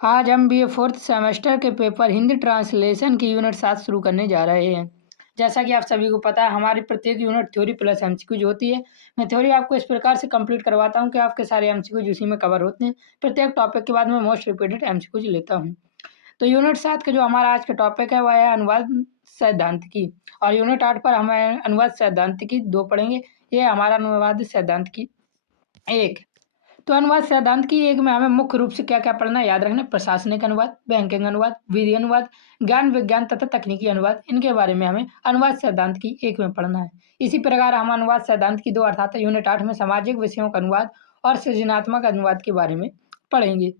आज हम BA fourth semester के पेपर हिंदी ट्रांसलेशन की यूनिट 7 शुरू करने जा रहे हैं। जैसा कि आप सभी को पता है, हमारी प्रत्येक यूनिट थ्योरी प्लस MCQ होती है। मैं थ्योरी आपको इस प्रकार से कंप्लीट करवाता हूं कि आपके सारे MCQ उसी में कवर होते हैं। प्रत्येक टॉपिक के बाद मैं मोस्ट रिपीटेड MCQ लेता हूं। तो यूनिट 7 का जो हमारा आज का टॉपिक है वह है अनुवाद सैद्धांतिकी, और यूनिट 8 पर हम अनुवाद सैद्धांतिकी 2 पढ़ेंगे। ये हमारा अनुवाद सैद्धांतिकी 1। तो अनुवाद सिद्धांत की एक में हमें मुख्य रूप से क्या क्या पढ़ना है, याद रखना। प्रशासनिक अनुवाद, बैंकिंग अनुवाद, विधि अनुवाद, ज्ञान विज्ञान तथा तकनीकी अनुवाद, इनके बारे में हमें अनुवाद सिद्धांत की एक में पढ़ना है। इसी प्रकार हम अनुवाद सिद्धांत की 2 अर्थात यूनिट 8 में सामाजिक विषयों का अनुवाद और सृजनात्मक अनुवाद के बारे में पढ़ेंगे।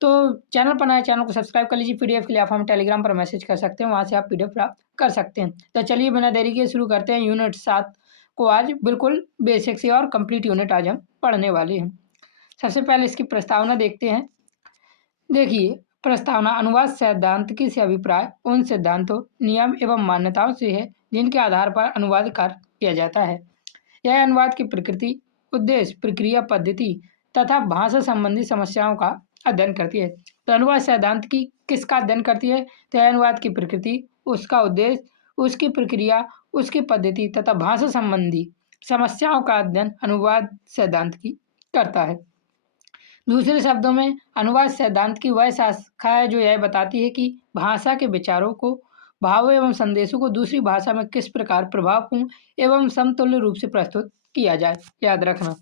तो चैनल पर नए, चैनल को सब्सक्राइब कर लीजिए। PDF के लिए आप हम टेलीग्राम पर मैसेज कर सकते हैं, वहाँ से आप PDF प्राप्त कर सकते हैं। तो चलिए बिना देरी के शुरू करते हैं यूनिट 7 को। आज बिल्कुल बेसिक से और कंप्लीट यूनिट आज हम पढ़ने वाले हैं। सबसे पहले इसकी प्रस्तावना देखते हैं। देखिए, प्रस्तावना अनुवाद सैद्धांतिकी से अभिप्राय उन सिद्धांतों, नियम एवं मान्यताओं से है जिनके आधार पर अनुवाद कार्य किया जाता है। यह अनुवाद की प्रकृति, उद्देश्य, प्रक्रिया, पद्धति तथा भाषा संबंधी समस्याओं का अध्ययन करती है। तो अनुवाद सैद्धांत की किसका अध्ययन करती है? तो यह अनुवाद की प्रकृति, उसका उद्देश्य, उसकी प्रक्रिया, उसकी पद्धति तथा भाषा संबंधी समस्याओं का अध्ययन अनुवाद सैद्धांत की करता है। दूसरे शब्दों में अनुवाद सिद्धांत की वह शाखा है जो यह बताती है कि भाषा के विचारों को, भावों एवं संदेशों को दूसरी भाषा में किस प्रकार प्रभावपूर्ण एवं समतुल्य रूप से प्रस्तुत किया जाए। याद रखना,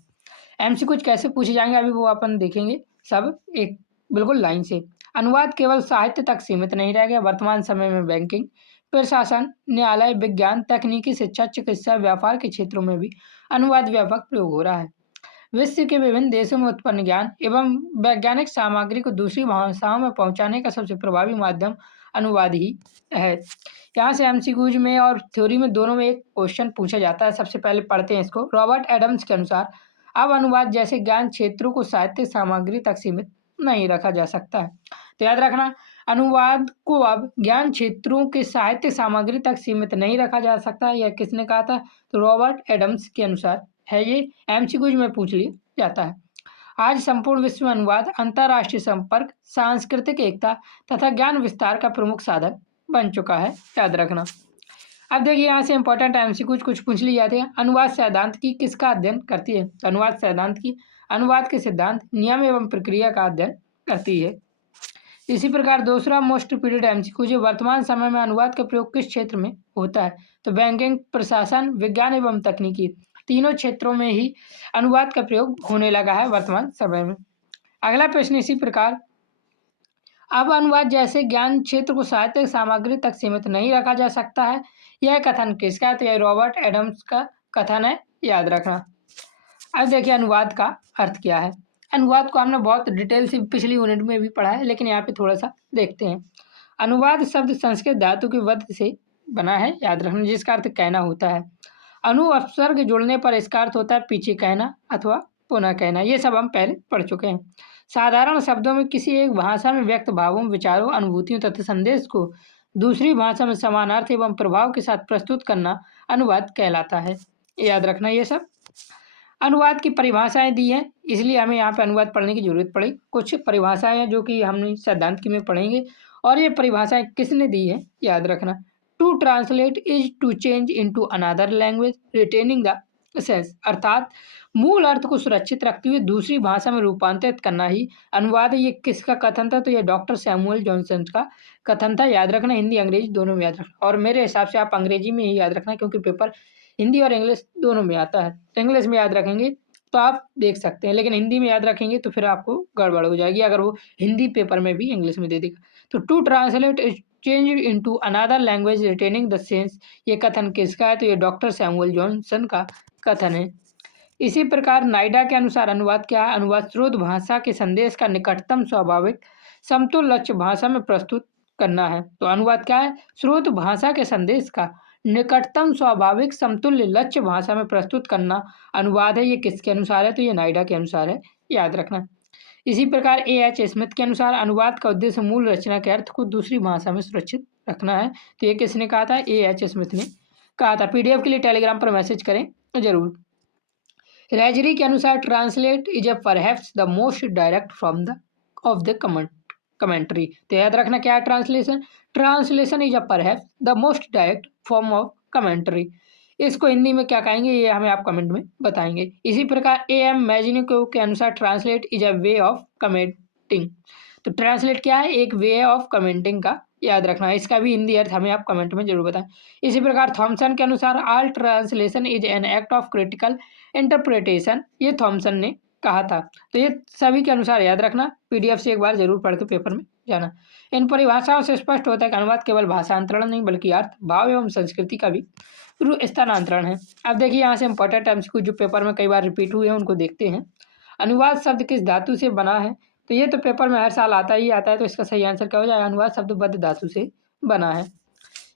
MCQ कुछ कैसे पूछे जाएंगे अभी वो अपन देखेंगे सब एक बिल्कुल लाइन से। अनुवाद केवल साहित्य तक सीमित नहीं रह गया। वर्तमान समय में बैंकिंग, प्रशासन, न्यायालय, विज्ञान, तकनीकी, शिक्षा, चिकित्सा, व्यापार के क्षेत्रों में भी अनुवाद व्यापक प्रयोग हो रहा है। विश्व के विभिन्न देशों में उत्पन्न ज्ञान एवं वैज्ञानिक सामग्री को दूसरी भाषाओं में पहुंचाने का सबसे प्रभावी माध्यम अनुवाद ही है। यहाँ से MCQs में और थ्योरी में दोनों में एक क्वेश्चन पूछा जाता है। सबसे पहले पढ़ते हैं इसको। रॉबर्ट एडम्स के अनुसार अब अनुवाद जैसे ज्ञान क्षेत्रों को साहित्य सामग्री तक सीमित नहीं रखा जा सकता है। तो याद रखना, अनुवाद को अब ज्ञान क्षेत्रों के साहित्य सामग्री तक सीमित नहीं रखा जा सकता। यह किसने कहा था? तो रॉबर्ट एडम्स के अनुसार है। ये MCQs में पूछ लिया जाता है। आज संपूर्ण विश्व में अनुवाद अंतर्राष्ट्रीय संपर्क, सांस्कृतिक एकता तथा ज्ञान विस्तार का प्रमुख साधन बन चुका है। याद रखना। अब देखिए, यहाँ से इंपॉर्टेंट MCQs कुछ पूछ लिए जाते हैं। अनुवाद सिद्धांत की किसका अध्ययन करती है? तो अनुवाद सिद्धांत की अनुवाद के सिद्धांत, नियम एवं प्रक्रिया का अध्ययन करती है। इसी प्रकार दूसरा मोस्ट रिपीटेड MCQ जो वर्तमान समय में अनुवाद का प्रयोग किस क्षेत्र में होता है? तो बैंकिंग, प्रशासन, विज्ञान एवं तकनीकी, तीनों क्षेत्रों में ही अनुवाद का प्रयोग होने लगा है वर्तमान समय में। अगला प्रश्न इसी प्रकार, अब अनुवाद जैसे ज्ञान क्षेत्र को साहित्य सामग्री तक सीमित नहीं रखा जा सकता है। यह कथन किसका है? तो यह रॉबर्ट एडम्स का कथन है। याद रखना। अब देखिए, अनुवाद का अर्थ क्या है। अनुवाद को हमने बहुत डिटेल से पिछली यूनिट में भी पढ़ा है, लेकिन यहाँ पे थोड़ा सा देखते हैं। अनुवाद शब्द संस्कृत धातु के वध से बना है। याद रखना, जिसका अर्थ कहना होता है। अनु अपसर्ग जुड़ने पर इसका अर्थ होता है पीछे कहना अथवा पुनः कहना। ये सब हम पहले पढ़ चुके हैं। साधारण शब्दों में किसी एक भाषा में व्यक्त भावों, विचारों, अनुभूतियों तथा संदेश को दूसरी भाषा में समान अर्थ एवं प्रभाव के साथ प्रस्तुत करना अनुवाद कहलाता है। याद रखना। ये सब अनुवाद की परिभाषाएं दी हैं, इसलिए हमें यहाँ पे अनुवाद पढ़ने की जरूरत पड़ी। कुछ परिभाषाएं हैं जो कि हम सिद्धांत की में पढ़ेंगे, और ये परिभाषाएं किसने दी है? याद रखना। To translate is to change into another language retaining the sense, अर्थात मूल अर्थ को सुरक्षित रखते हुए दूसरी भाषा में रूपांतरित करना ही अनुवाद है। ये किसका कथन था? तो ये डॉक्टर सैमुअल जॉनसन का कथन था। याद रखना, हिंदी अंग्रेजी दोनों में याद रखना, और मेरे हिसाब से आप अंग्रेजी में ही याद रखना, क्योंकि पेपर हिंदी और इंग्लिश दोनों में आता है। तो इंग्लिश में याद रखेंगे तो आप देख सकते हैं, लेकिन हिंदी में याद रखेंगे तो फिर आपको गड़बड़ हो जाएगी अगर वो हिंदी पेपर में भी इंग्लिश में दे देगा। तो to translate is change into another language retaining the sense, ये कथन किसका है? तो ये डॉक्टर सैमुअल जॉनसन का कथन है। इसी प्रकार नाइडा के अनुसार अनुवाद क्या है? अनुवाद स्रोत भाषा के संदेश का निकटतम स्वाभाविक समतुल्य लक्ष्य भाषा में प्रस्तुत करना है। तो अनुवाद क्या है? स्रोत भाषा के संदेश का निकटतम स्वाभाविक समतुल्य लक्ष्य भाषा में प्रस्तुत करना अनुवाद है। ये किसके अनुसार है? तो ये नाइडा के अनुसार है। याद रखना। इसी प्रकार A.H. स्मिथ के अनुसार अनुवाद का उद्देश्य मूल रचना के अर्थ को दूसरी भाषा में सुरक्षित रखना है। तो ये किसने कहा था? A.H. स्मिथ ने कहा था। PDF के लिए टेलीग्राम पर मैसेज करें जरूर। रैजरी के अनुसार translate is a perhaps the most direct from the of the comment commentary. तो याद रखना क्या है translation. Translation is a perhaps the most direct form of commentary. इसको हिंदी में क्या कहेंगे ये हमें आप कमेंट में बताएंगे। इसी प्रकार AM मैजिनिको के अनुसार translate is a way of commenting. तो ट्रांसलेट क्या है, एक वे ऑफ कमेंटिंग का याद रखना है। इसका भी हिंदी अर्थ हमें आप कमेंट में जरूर बताएं। इसी प्रकार थॉमसन के अनुसार all translation is an act of critical interpretation, ये थॉमसन ने कहा था। तो ये सभी के अनुसार याद रखना, PDF से एक बार जरूर पढ़ के पेपर में जाना। इन परिभाषाओं से स्पष्ट होता है कि अनुवाद केवल भाषांतरण नहीं बल्कि अर्थ, भाव एवं संस्कृति का भी स्थानांतरण है। अब देखिए यहाँ से इंपॉर्टेंट MCQ जो पेपर में कई बार रिपीट हुए हैं उनको देखते हैं। अनुवाद शब्द किस धातु से बना है, तो ये तो पेपर में हर साल आता ही आता है, तो इसका सही आंसर क्या हो जाएगा, अनुवाद शब्द बद्ध धातु से बना है।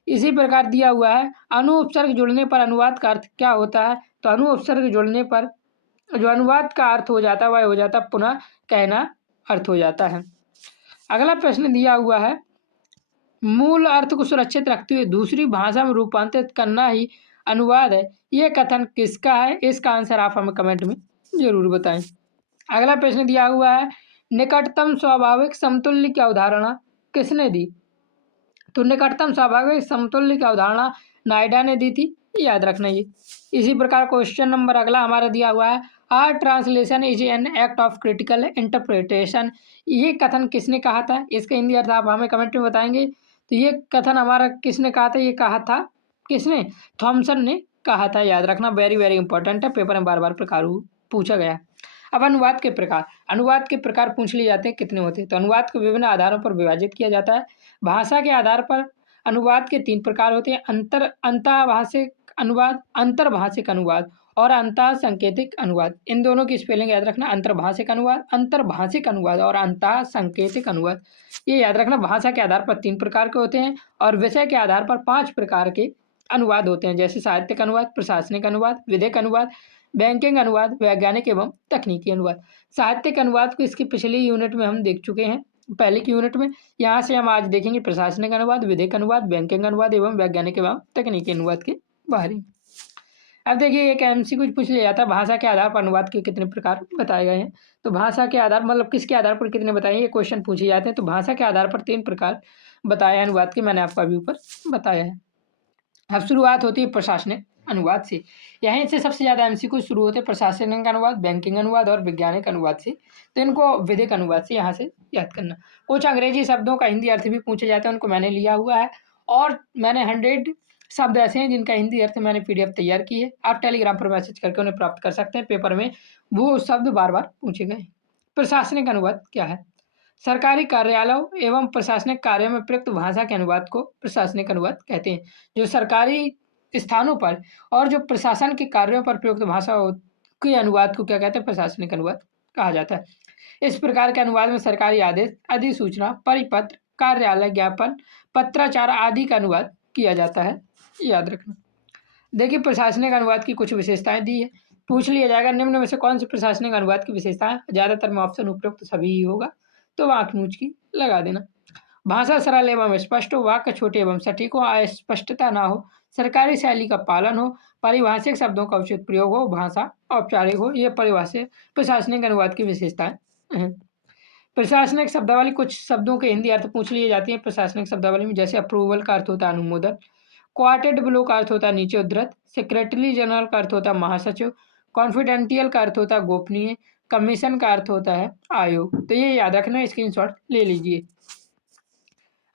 इसी प्रकार दिया हुआ है अनु उपसर्ग जुड़ने पर अनुवाद का अर्थ क्या होता है, तो अनु उपसर्ग जुड़ने पर जो अनुवाद का अर्थ हो जाता है वह हो जाता है पुनः कहना अर्थ हो जाता है। अगला प्रश्न दिया हुआ है मूल अर्थ को सुरक्षित रखते हुए दूसरी भाषा में रूपांतरित करना ही अनुवाद है, यह कथन किसका है, इसका आंसर आप हमें कमेंट में जरूर बताएं। अगला प्रश्न दिया हुआ है निकटतम स्वाभाविक समतुल्य की अवधारणा किसने दी, तो निकटतम स्वाभाविक समतुल्य की अवधारणा नायडा ने दी थी, याद रखना ये। इसी प्रकार क्वेश्चन नंबर अगला हमारा दिया हुआ है or translation is an act of critical interpretation, ये कथन किसने कहा था, इसका हिंदी अर्थ आप हमें कमेंट में बताएंगे। तो ये कथन हमारा किसने कहा था, ये कहा था किसने, थॉमसन ने कहा था, याद रखना वेरी वेरी इंपॉर्टेंट है, पेपर में बार बार प्रकार पूछा गया। अब अनुवाद के प्रकार, अनुवाद के प्रकार पूछ लिए जाते हैं कितने होते हैं, तो अनुवाद को विभिन्न आधारों पर विभाजित किया जाता है। भाषा के आधार पर अनुवाद के 3 प्रकार होते हैं, अंतर्भाषिक अनुवाद, अंतर्भाषिक अनुवाद और अंतः संकेतिक अनुवाद। इन दोनों की स्पेलिंग याद रखना, अंतर्भाषिक अनुवाद, अंतर्भाषिक अनुवाद और अंतः संकेतिक अनुवाद। ये याद रखना भाषा के आधार पर 3 प्रकार के होते हैं और विषय के आधार पर 5 प्रकार के अनुवाद होते हैं, जैसे साहित्यिक अनुवाद, प्रशासनिक अनुवाद, विधिक अनुवाद, बैंकिंग अनुवाद, वैज्ञानिक एवं तकनीकी अनुवाद। साहित्यिक अनुवाद को इसकी पिछली यूनिट में हम देख चुके हैं, पहले की यूनिट में। यहाँ से हम आज देखेंगे प्रशासनिक अनुवाद, विधिक अनुवाद, बैंकिंग अनुवाद एवं वैज्ञानिक एवं तकनीकी अनुवाद के बारे। अब देखिए एक MCQ पूछ लिया जाता है भाषा के आधार पर अनुवाद के कितने प्रकार बताए गए हैं, तो भाषा के आधार मतलब किसके आधार पर कितने बताए, ये क्वेश्चन पूछे जाते हैं। तो भाषा के आधार पर 3 प्रकार बताए अनुवाद के, मैंने आपको अभी ऊपर बताया है। अब शुरुआत होती है प्रशासनिक अनुवाद से, यहीं से सबसे ज़्यादा MCQ शुरू होते हैं प्रशासनिक अनुवाद, बैंकिंग अनुवाद और वैज्ञानिक अनुवाद से। तो इनको विधिक अनुवाद से यहाँ से याद करना। कुछ अंग्रेजी शब्दों का हिंदी अर्थ भी पूछे जाते हैं, उनको मैंने लिया हुआ है और मैंने 100 शब्द ऐसे हैं जिनका हिंदी अर्थ मैंने PDF तैयार की है, आप टेलीग्राम पर मैसेज करके उन्हें प्राप्त कर सकते हैं, पेपर में वो शब्द बार बार पूछे गए। प्रशासनिक अनुवाद क्या है, सरकारी कार्यालयों एवं प्रशासनिक कार्यों में प्रयुक्त भाषा के अनुवाद को प्रशासनिक अनुवाद कहते हैं। जो सरकारी स्थानों पर और जो प्रशासन के कार्यों पर प्रयुक्त भाषा के अनुवाद को क्या कहते हैं, प्रशासनिक अनुवाद कहा जाता है। इस प्रकार के अनुवाद में सरकारी आदेश, अधिसूचना, परिपत्र, कार्यालय ज्ञापन, पत्राचार आदि का अनुवाद किया जाता है, याद रखना। देखिए प्रशासनिक अनुवाद की कुछ विशेषताएं दी है, पूछ लिया जाएगा निम्न में से कौन सी प्रशासनिक अनुवाद की विशेषताएं, ज़्यादातर में ऑप्शन उपयुक्त सभी ही होगा, तो आँख मूंछ की लगा देना। भाषा सरल एवं स्पष्ट हो, वाक्य छोटे एवं सटीक हो, अस्पष्टता ना हो, सरकारी शैली का पालन हो, पारिभाषिक शब्दों का उचित प्रयोग हो, भाषा औपचारिक हो, ये परिभाषिक प्रशासनिक अनुवाद की विशेषताएं हैं। प्रशासनिक शब्दावली, कुछ शब्दों के हिंदी अर्थ पूछ लिए जाती हैं प्रशासनिक शब्दावली में, जैसे अप्रूवल का अर्थ होता है अनुमोदन, क्वार्टेड बिलो का अर्थ होता है नीचे उद्धृत, सेक्रेटरी जनरल का अर्थ होता है महासचिव, कॉन्फिडेंटियल का अर्थ होता है गोपनीय, कमीशन का अर्थ होता है आयोग। तो ये याद रखना, स्क्रीनशॉट ले लीजिए।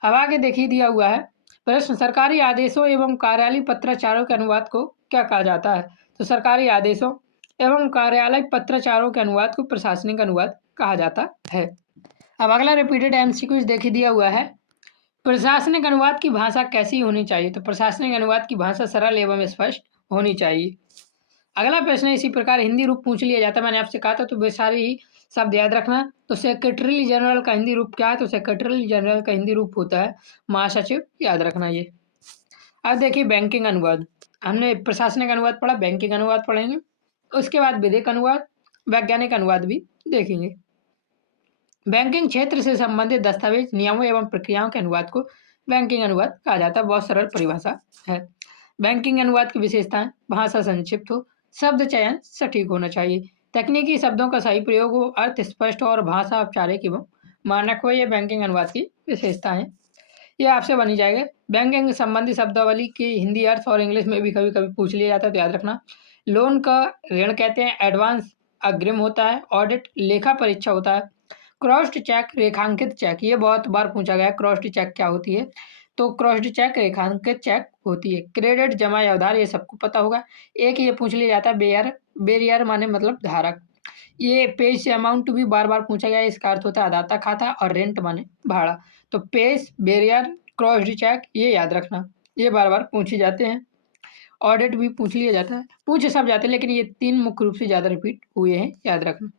अब आगे देखिए दिया हुआ है प्रश्न, सरकारी आदेशों एवं कार्यालय पत्राचारों के अनुवाद को क्या कहा जाता है, तो सरकारी आदेशों एवं कार्यालय पत्राचारों के अनुवाद को प्रशासनिक अनुवाद कहा जाता है। अब अगला रिपीटेड MCQ देखिए दिया हुआ है प्रशासनिक अनुवाद की भाषा कैसी होनी चाहिए, तो प्रशासनिक अनुवाद की भाषा सरल एवं स्पष्ट होनी चाहिए। अगला प्रश्न इसी प्रकार हिंदी रूप पूछ लिया जाता है, मैंने आपसे कहा था तो वे सारे ही शब्द याद रखना। तो सेक्रेटरी जनरल का हिंदी रूप क्या है, तो सेक्रेटरी जनरल का हिंदी रूप होता है महासचिव, याद रखना ये। अब देखिए बैंकिंग अनुवाद, हमने प्रशासनिक अनुवाद पढ़ा, बैंकिंग अनुवाद पढ़ेंगे, उसके बाद विधिक अनुवाद, वैज्ञानिक अनुवाद भी देखेंगे। बैंकिंग क्षेत्र से संबंधित दस्तावेज, नियमों एवं प्रक्रियाओं के अनुवाद को बैंकिंग अनुवाद कहा जाता है, बहुत सरल परिभाषा है। बैंकिंग अनुवाद की विशेषताएं, भाषा संक्षिप्त हो, शब्द चयन सटीक होना चाहिए, तकनीकी शब्दों का सही प्रयोग हो, अर्थ स्पष्ट हो और भाषा औपचारिक एवं मानक हो, ये बैंकिंग अनुवाद की विशेषता है। ये आपसे बनी जाएगा। बैंकिंग संबंधी शब्दावली की हिंदी अर्थ और इंग्लिश में भी कभी कभी पूछ लिया जाता है, तो याद रखना। लोन का ऋण कहते हैं, एडवांस अग्रिम होता है, ऑडिट लेखा परीक्षा होता है, क्रॉस्ड चेक रेखांकित चेक, ये बहुत बार पूछा गया है क्रॉस्ड चेक क्या होती है, तो क्रॉस्ड चेक रेखांकित चेक होती है। क्रेडिट जमा या उधार, ये सबको पता होगा। एक ये पूछ लिया जाता है बेरियर माने मतलब धारक। ये पेज अमाउंट भी बार बार पूछा गया है, इसका अर्थ होता है अदाता खाता, और रेंट माने भाड़ा। तो पेज बेरियर क्रॉस्ड चेक ये याद रखना, ये बार बार पूछे जाते हैं। ऑडिट भी पूछ लिया जाता है, पूछे सब जाते हैं, लेकिन ये तीन मुख्य रूप से ज़्यादा रिपीट हुए हैं, याद रखना।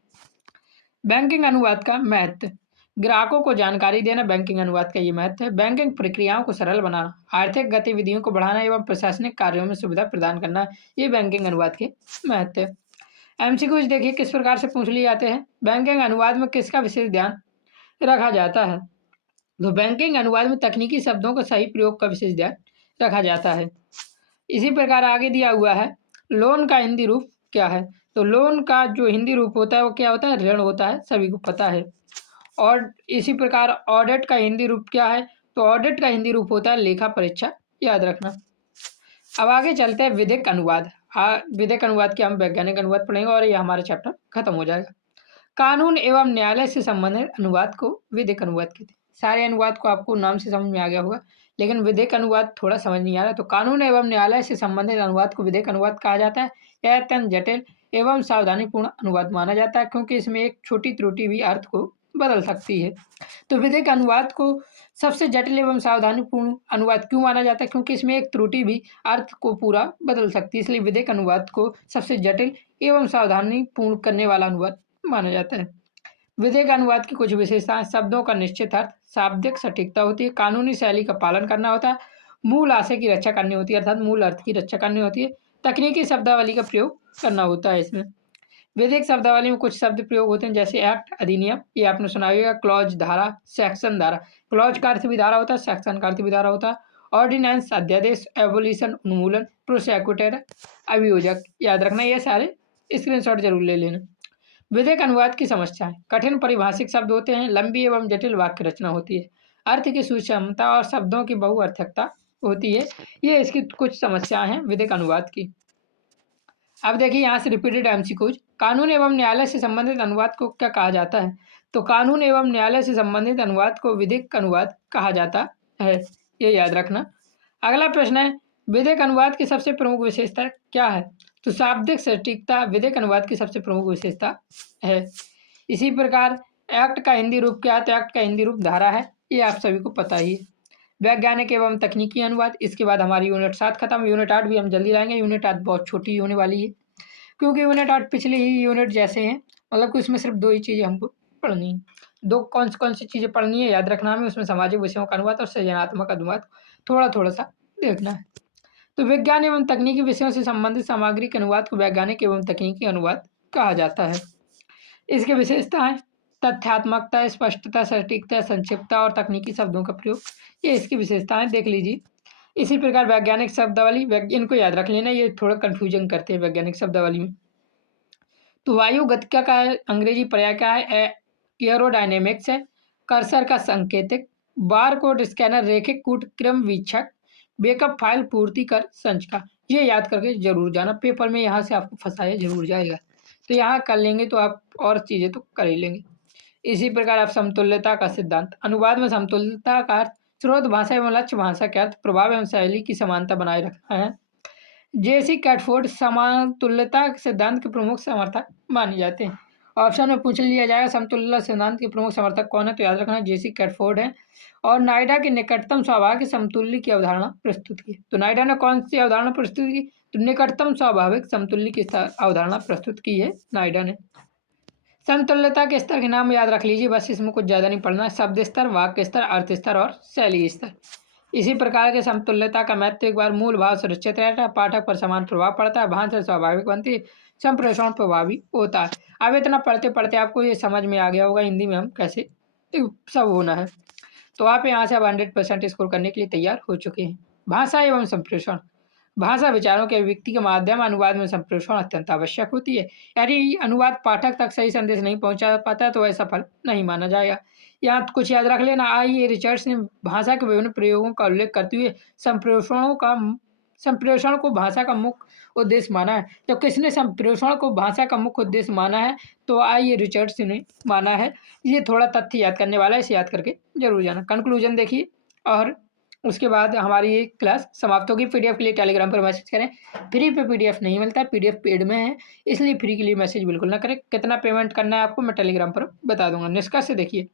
बैंकिंग अनुवाद का महत्व, ग्राहकों को जानकारी देना बैंकिंग अनुवाद का ये महत्व है। बैंकिंग प्रक्रियाओं को सरल बनाना, आर्थिक गतिविधियों को बढ़ाना एवं प्रशासनिक कार्यों में सुविधा प्रदान करना, ये बैंकिंग अनुवाद के महत्व है। एमसीक्यूज देखिए किस प्रकार से पूछ लिए जाते हैं। बैंकिंग अनुवाद में किसका विशेष ध्यान रखा जाता है, तो बैंकिंग अनुवाद में तकनीकी शब्दों का सही प्रयोग का विशेष ध्यान रखा जाता है। इसी प्रकार आगे दिया हुआ है, लोन का हिंदी रूप क्या है, तो लोन का जो हिंदी रूप होता है वो क्या होता है, ऋण होता है, सभी को पता है। और इसी प्रकार ऑडिट का हिंदी रूप क्या है, तो ऑडिट का हिंदी रूप होता है लेखा परीक्षा, याद रखना। अब आगे चलते हैं विधिक अनुवाद। विधिक अनुवाद के हम वैज्ञानिक अनुवाद पढ़ेंगे और ये हमारा चैप्टर खत्म हो जाएगा। कानून एवं न्यायालय से संबंधित अनुवाद को विधिक अनुवाद कहते हैं। सारे अनुवाद को आपको नाम से समझ में आ गया होगा, लेकिन विधिक अनुवाद थोड़ा समझ नहीं आ रहा। तो कानून एवं न्यायालय से संबंधित अनुवाद को विधिक अनुवाद कहा जाता है। यह अत्यंत जटिल एवं सावधानीपूर्ण अनुवाद माना जाता है, क्योंकि इसमें एक छोटी त्रुटि भी अर्थ को बदल सकती है। तो विधिक अनुवाद को सबसे जटिल एवं सावधानीपूर्ण अनुवाद क्यों माना जाता है, क्योंकि इसमें एक त्रुटि भी अर्थ को पूरा बदल सकती है, इसलिए विधिक अनुवाद को सबसे जटिल एवं सावधानीपूर्ण करने वाला अनुवाद माना जाता है। विधिक अनुवाद की कुछ विशेषताएं, शब्दों का निश्चित अर्थ, शाब्दिक सटीकता होती है, कानूनी शैली का पालन करना होता है, मूल आशय की रक्षा करनी होती है, अर्थात मूल अर्थ की रक्षा करनी होती है, तकनीकी शब्दावली का प्रयोग करना होता है। इसमें विधिक शब्दावली में कुछ शब्द प्रयोग होते हैं, जैसे एक्ट अधिनियम, ये आपने सुना होगा, क्लॉज धारा, सेक्शन धारा, क्लॉज का अर्थ भी धारा होता है, सेक्शन का अर्थ भी धारा होता है, ऑर्डिनेंस अध्यादेश, एवोल्यूशन उन्मूलन, प्रोसेक्यूटर अभियोजक, याद रखना, ये सारे स्क्रीनशॉट जरूर ले लेना। विधिक अनुवाद की समस्याएं, कठिन परिभाषिक शब्द होते हैं, लंबी एवं जटिल वाक्य रचना होती है, अर्थ की सुक्षमता और शब्दों की बहुअर्थकता होती है, ये इसकी कुछ समस्याएं हैं विधिक अनुवाद की। अब देखिए यहाँ से रिपीटेड एमसीक्यूज, कानून एवं न्यायालय से संबंधित अनुवाद को क्या कहा जाता है, तो कानून एवं न्यायालय से संबंधित अनुवाद को विधिक अनुवाद कहा जाता है, ये याद रखना। अगला प्रश्न है, विधिक अनुवाद की सबसे प्रमुख विशेषता क्या है, तो शाब्दिक सटीकता विधिक अनुवाद की सबसे प्रमुख विशेषता है। इसी प्रकार एक्ट का हिंदी रूप क्या है, तो एक्ट का हिंदी रूप धारा है, ये आप सभी को पता ही है। वैज्ञानिक एवं तकनीकी अनुवाद, इसके बाद हमारी यूनिट 7 खत्म, यूनिट 8 भी हम जल्दी लाएंगे। यूनिट 8 बहुत छोटी होने वाली है, क्योंकि यूनिट 8 पिछले ही यूनिट जैसे हैं, मतलब कि उसमें सिर्फ 2 ही चीज़ें हमको पढ़नी है। दो कौन सी चीज़ें पढ़नी है याद रखना हमें, उसमें सामाजिक विषयों का अनुवाद और सृजनात्मक अनुवाद थोड़ा थोड़ा सा देखना है। तो विज्ञान एवं तकनीकी विषयों से संबंधित सामग्री के अनुवाद को वैज्ञानिक एवं तकनीकी अनुवाद कहा जाता है। इसकी विशेषताएं, तथ्यात्मकता, स्पष्टता, सटीकता, संक्षिप्तता और तकनीकी शब्दों का प्रयोग, ये इसकी विशेषताएं देख लीजिए। इसी प्रकार वैज्ञानिक शब्दावली, इनको याद रख लेना, ये थोड़ा कन्फ्यूजन करते हैं वैज्ञानिक शब्दावली में। तो वायु गतिका का अंग्रेजी पर्याय क्या है, एरोडायनेमिक्स है, कर्सर का संकेतक, बार कोड स्कैनर, रेखिक कूट क्रम वीक्षक, बैकअप फाइल पूर्ति कर संचिका, ये याद करके जरूर जाना, पेपर में यहाँ से आपको फंसाया जरूर जाएगा, तो यहाँ कर लेंगे तो आप और चीज़ें तो कर ही लेंगे। इसी प्रकार आप समतुल्यता का सिद्धांत, अनुवाद में समतुल्यता का अर्थ स्रोत भाषा एवं लक्ष्य भाषा के अर्थ, प्रभाव एवं शैली की समानता बनाए रखना है। जेसी कैटफोर्ड समतुल्यता सिद्धांत के प्रमुख समर्थक माने जाते हैं। ऑप्शन में पूछ लिया जाएगा समतुल्यता सिद्धांत के प्रमुख समर्थक कौन है, तो याद रखना जेसी कैटफोर्ड है, और नायडा के निकटतम स्वाभाविक समतुल्य की अवधारणा प्रस्तुत की। तो नायडा ने कौन सी अवधारणा प्रस्तुत की, तो निकटतम स्वाभाविक समतुल्य की अवधारणा प्रस्तुत की है नायडा ने। समतुल्यता के स्तर के नाम याद रख लीजिए, बस इसमें कुछ ज़्यादा नहीं पढ़ना, शब्द स्तर, वाक्य स्तर, अर्थ स्तर और शैली स्तर। इसी प्रकार के समतुल्यता का महत्व, एक बार मूल भाव सुरक्षित रहता है, पाठक पर समान प्रभाव पड़ता है, भाषा स्वाभाविक बनती है, संप्रेषण प्रभावी होता है। अब इतना पढ़ते पढ़ते आपको ये समझ में आ गया होगा हिंदी में हम कैसे सब होना है, तो आप यहाँ से अब 100% स्कोर करने के लिए तैयार हो चुके हैं। भाषा एवं संप्रेषण, भाषा विचारों के अभिव्यक्ति के माध्यम अनुवाद में संप्रेषण अत्यंत आवश्यक होती है। यदि अनुवाद पाठक तक सही संदेश नहीं पहुंचा पाता तो वह सफल नहीं माना जाएगा। यहाँ कुछ याद रख लेना। आई रिचर्ड्स ने भाषा के विभिन्न प्रयोगों का उल्लेख करते हुए संप्रेषण को भाषा का मुख्य उद्देश्य माना है। जब किसने संप्रेषण को भाषा का मुख्य उद्देश्य माना है तो आई रिचर्ड्स ने माना है। ये थोड़ा तथ्य याद करने वाला है, इसे याद करके जरूर जाना। कंक्लूजन देखिए और उसके बाद हमारी ये क्लास समाप्त होगी। पीडीएफ के लिए टेलीग्राम पर मैसेज करें। फ्री पे पीडीएफ नहीं मिलता, पीडीएफ पेड में है, इसलिए फ्री के लिए मैसेज बिल्कुल ना करें। कितना पेमेंट करना है आपको मैं टेलीग्राम पर बता दूंगा। निष्कर्ष से देखिए,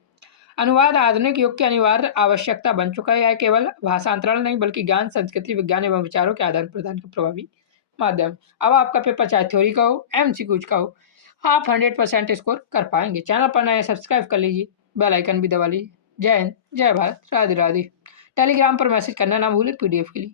अनुवाद आधुनिक युग की अनिवार्य आवश्यकता बन चुका है। केवल भाषांतरण नहीं बल्कि ज्ञान, संस्कृति, विज्ञान एवं विचारों के आदान प्रदान का प्रभावी माध्यम। अब आपका पेपर चाहे थ्योरी का हो, एमसीक्यूज का हो, आप 100% स्कोर कर पाएंगे। चैनल पर नए सब्सक्राइब कर लीजिए, बेल आइकन भी दबा लीजिए। जय हिंद, जय भारत, राधे राधे। टेलीग्राम पर मैसेज करना ना भूलें पीडीएफ के लिए।